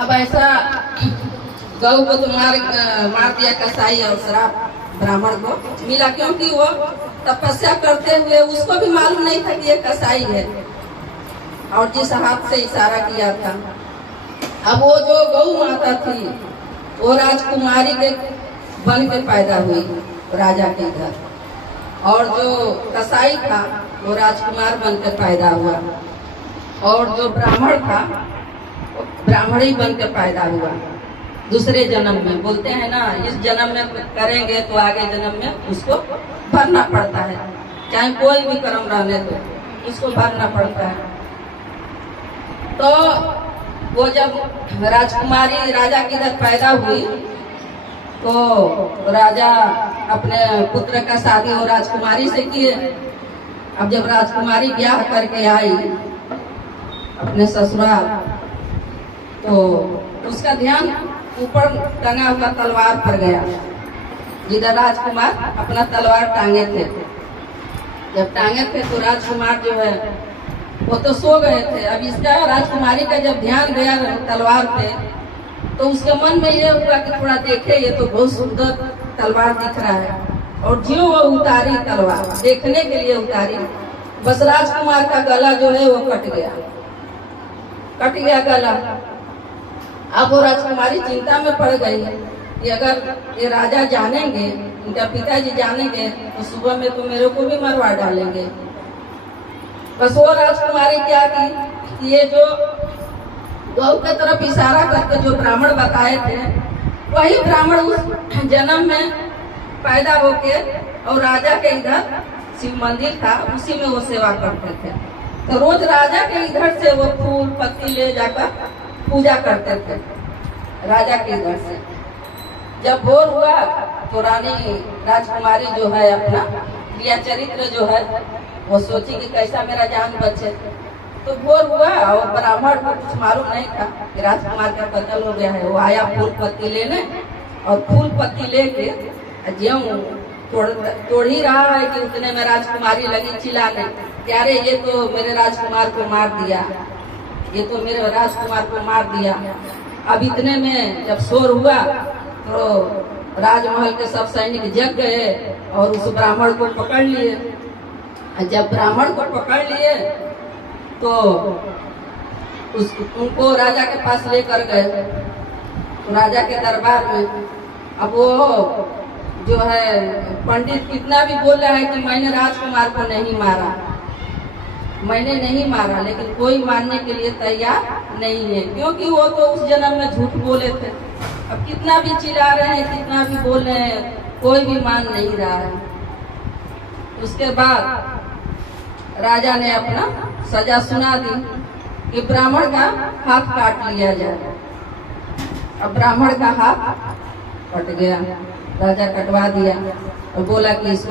अब ऐसा गौ को तो मार दिया कसाई और श्राप ब्राह्मण को मिला, क्योंकि वो तपस्या करते हुए उसको भी मालूम नहीं था कि ये कसाई है, और जिस हाथ से इशारा किया था। अब वो जो गौ माता थी वो राजकुमारी के बन के पैदा हुई राजा के घर, और जो कसाई था वो राजकुमार बन के पैदा हुआ, और जो ब्राह्मण था वो ब्राह्मण ही बन के पैदा हुआ दूसरे जन्म में। बोलते हैं ना, इस जन्म में करेंगे तो आगे जन्म में उसको भरना पड़ता है, चाहे कोई भी कर्म रहने दो उसको भरना पड़ता है। तो वो जब राजकुमारी राजा की घर पैदा हुई तो राजा अपने पुत्र का शादी वो राजकुमारी से किए। अब जब राजकुमारी ब्याह करके आई अपने ससुराल तो उसका ध्यान ऊपर टंगा हुआ तलवार पर गया, जिधर राजकुमार अपना तलवार टांगे थे। जब टांगे थे तो राजकुमार जो है वो तो सो गए थे। अब इसका राजकुमारी का जब ध्यान गया तलवार पे तो उसके मन में ये हुआ कि थोड़ा देखे, ये तो बहुत सुंदर तलवार दिख रहा है, और जो वो उतारी तलवार देखने के लिए उतारी, बस राजकुमार का गला जो है वो कट गया गला। अब वो राजकुमारी चिंता में पड़ गई कि अगर ये राजा जानेंगे, इनका पिताजी जानेंगे तो सुबह में तो मेरे को भी मरवा डालेंगे। बस वो राजकुमारी क्या की, ये जो गौ की तरफ इशारा करके जो ब्राह्मण बताए थे वही ब्राह्मण उस जन्म में पैदा होके और राजा के इधर शिव मंदिर था उसी में वो सेवा करते थे। तो रोज राजा के इधर से वो फूल पत्ती ले जाकर पूजा करते थे राजा के इधर से। जब भोर हुआ तो रानी राजकुमारी जो है अपना क्रिया चरित्र जो है वो सोची कि कैसा मेरा जान बचे। तो भोर हुआ और ब्राह्मण को कुछ मालूम नहीं था कि राजकुमार का कत्ल हो गया है। वो आया फूल पत्ती लेने, और फूल पत्ती लेके ज्यों तोड़ ही रहा है कि उतने में राजकुमारी लगी चिल्लाने, अरे ये तो मेरे राजकुमार को मार दिया, ये तो मेरे राजकुमार को मार दिया। अब इतने में जब शोर हुआ तो राजमहल के सब सैनिक जग गए और उस ब्राह्मण को पकड़ लिए। जब ब्राह्मण को पकड़ लिए तो उनको राजा के पास लेकर गए, तो राजा के दरबार में। अब वो जो है पंडित कितना भी बोल रहा है कि मैंने राजकुमार को नहीं मारा, मैंने नहीं मारा, लेकिन कोई मानने के लिए तैयार नहीं है, क्योंकि वो तो उस जन्म में झूठ बोले थे। अब कितना भी चिल्ला रहे हैं, कितना भी बोल रहे हैं, कोई भी मान नहीं रहा है। उसके बाद राजा ने अपना सजा सुना दी कि ब्राह्मण का हाथ काट लिया जाए। अब ब्राह्मण का हाथ कट गया, राजा कटवा दिया और बोला कि इसको